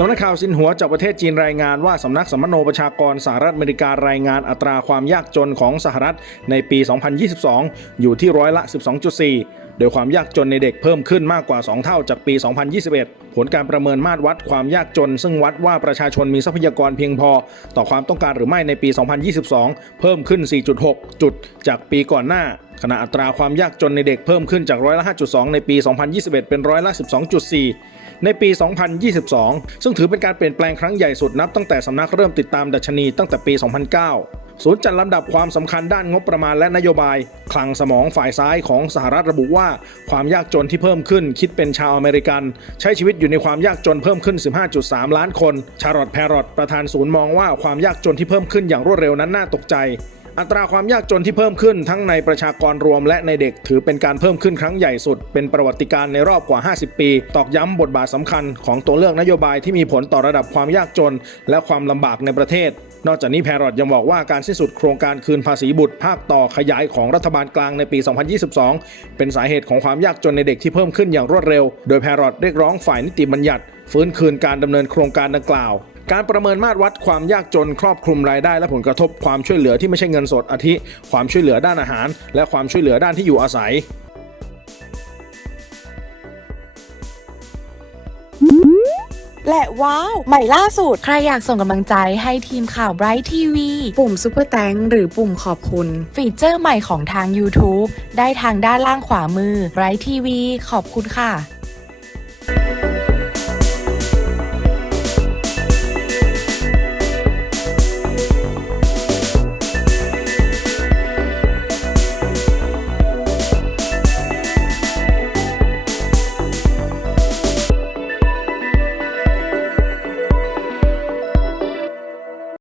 สำนักข่าวสินหัวจากประเทศจีนรายงานว่าสำนักสัมมโนประชากรสหรัฐอเมริการายงานอัตราความยากจนของสหรัฐในปี 2022 อยู่ที่ร้อยละ 12.4 โดยความยากจนในเด็กเพิ่มขึ้นมากกว่า 2 เท่าจากปี 2021 ผลการประเมินมาตรวัดความยากจน ซึ่งวัดว่าประชาชนมีทรัพยากรเพียงพอ ต่อความต้องการหรือไม่ในปี 2022 เพิ่มขึ้น 4.6 จุดจากปีก่อนหน้าขณะอัตราความยากจนในเด็กเพิ่มขึ้นจากร้อยละ 5.2 ในปี 2021 เป็นร้อยละ 12.4 ในปี 2022 ซึ่งถือเป็นการเปลี่ยนแปลงครั้งใหญ่สุดนับตั้งแต่สำนักเริ่มติดตามดัชนีตั้งแต่ปี 2009 ศูนย์จัดลำดับความสำคัญด้านงบประมาณและนโยบาย คลังสมองฝ่ายซ้ายของสหรัฐระบุว่า ความยากจนที่เพิ่มขึ้นคิดเป็นชาวอเมริกัน ใช้ชีวิตอยู่ในความยากจนเพิ่มขึ้น 15.3 ล้านคน ชารอตแพรอตประธานศูนย์มองว่าความยากจนที่เพิ่มขึ้นอย่างรวดเร็วนั้นน่าตกใจอัตราความยากจนที่เพิ่มขึ้นทั้งในประชากรรวมและในเด็กถือเป็นการเพิ่มขึ้นครั้งใหญ่สุด เป็นประวัติการณ์ในรอบกว่า 50 ปี ตอกย้ำบทบาทสำคัญของตัวเลือกนโยบายที่มีผลต่อระดับความยากจน และความลำบากในประเทศ นอกจากนี้แพรอตยังบอกว่าการสิ้นสุดโครงการคืนภาษีบุตรภาคต่อขยายของรัฐบาลกลางในปี 2022 เป็นสาเหตุของความยากจนในเด็กที่เพิ่มขึ้นอย่างรวดเร็ว โดยแพรอตเรียกร้องฝ่ายนิติบัญญัติ ฟื้นคืนการดำเนินโครงการดังกล่าว การประเมินมาตรวัดความยากจนครอบคลุมรายได้ และผลกระทบความช่วยเหลือที่ไม่ใช่เงินสดอาทิ ความช่วยเหลือด้านอาหาร และความช่วยเหลือด้านที่อยู่อาศัย และว้าว ใหม่ล่าสุด ใครอยากส่งกำลังใจให้ทีมข่าว Bright TV ปุ่ม Super Thank หรือปุ่มขอบคุณ ฟีเจอร์ใหม่ของทาง YouTube ได้ทางด้านล่างขวามือ Bright TV ขอบคุณค่ะ